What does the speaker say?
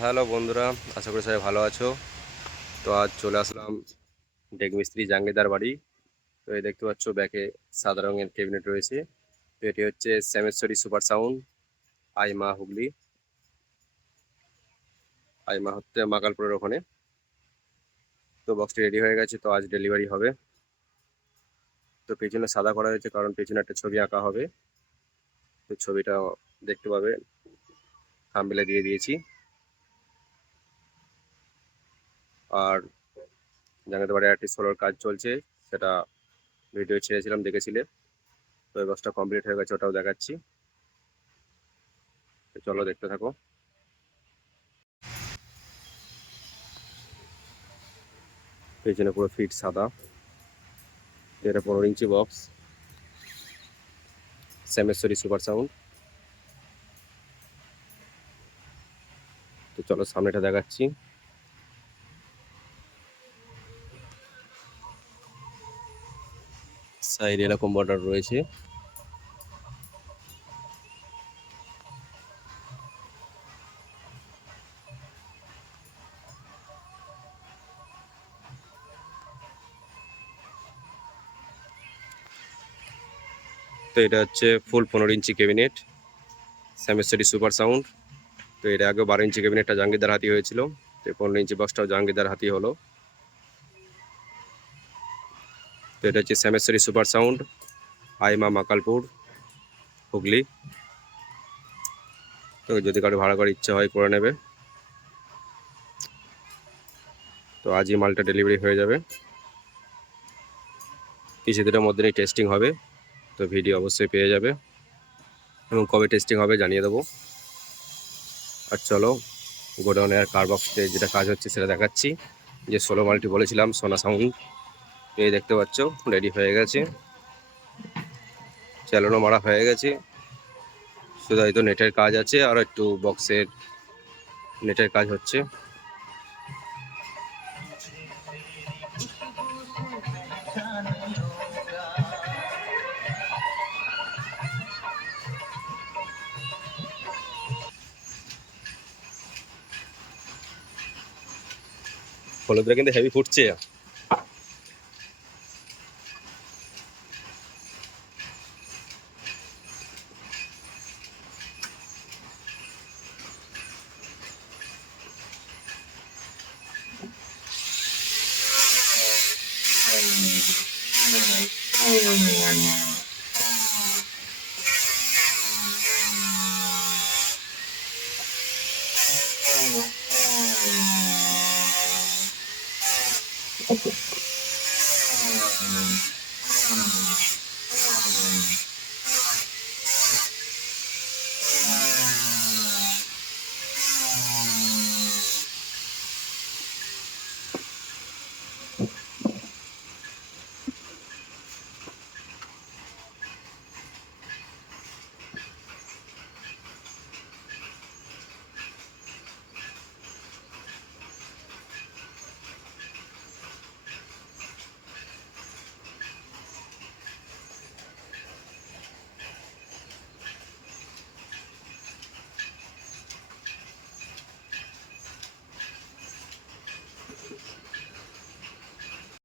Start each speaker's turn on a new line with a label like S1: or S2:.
S1: Hello বন্ধুরা, আশা করি সবাই ভালো আছো। তো আজ চলে আসলাম ডেক মিস্ত্রি জাঙ্গিদার বাড়ি। তো এই দেখতে পাচ্ছ, ব্যাকে সাদা রঙের ক্যাবিনেট রয়েছে। তো এটি হচ্ছে শ্যামেশ্বরী সুপার সাউন্ড, আইমা হুগলি। আইমা হচ্ছে মাকালপুরের ওখানে। তো বক্সটি রেডি হয়ে গেছে, তো আজ ডেলিভারি হবে। তো পেছনে সাদা করা হয়েছে, কারণ পেছনে একটা ছবি আঁকা হবে। তো ছবিটা দেখতে পাবে। থাম্বেলে দিয়ে দিয়েছি। আর পারে একটি সোলার কাজ চলছে, সেটা ভিডিও ছেড়েছিলাম, দেখেছিলে। তো এই বক্সটা কমপ্লিট হয়ে গেছে, ওটাও দেখাচ্ছি। চলো, দেখতে থাকো। পেছনে পুরো ফিট সাদা। এটা পনেরো inch box Sameshwari super sound তো চলো, সামনেটা দেখাচ্ছি। সাইড এরকম বর্ডার রয়েছে। তো এটা হচ্ছে ফুল পনেরো inch cabinet Sameshwari super sound তো এটা আগে বারো ইঞ্চি ক্যাবিনেটটা জাহাঙ্গীরদার হাতি হয়েছিল, তো পনেরো ইঞ্চি বক্সটাও জাহাঙ্গীরদার হাতি হলো। তো এটা হচ্ছে শ্যামেশ্বরী সুপার সাউন্ড আইমা মাকালপুর, হুগলি। তো যদি কারও ভাড়া করার ইচ্ছা হয় করে নেবে। তো আজই মালটা ডেলিভারি হয়ে যাবে। কিছুদিনের মধ্যে টেস্টিং হবে, তো ভিডিও অবশ্যই পেয়ে যাবে। এবং কবে টেস্টিং হবে জানিয়ে দেবো। আর চলো গোডাউনে আর কার বক্সে যেটা কাজ হচ্ছে সেটা দেখাচ্ছি। যে ষোলো মালটি বলেছিলাম, সোনা সাউন্ড এই দেখতে পাচ্ছ রেডি হয়ে গেছে। চালানো মারা হয়ে গেছে। শুধু হয়তো নেটের কাজ আছে, আর একটু বক্সের নেটের কাজ হচ্ছে। হলুদরা কিন্তু হেভি ফুটছে। tangannya Thank you.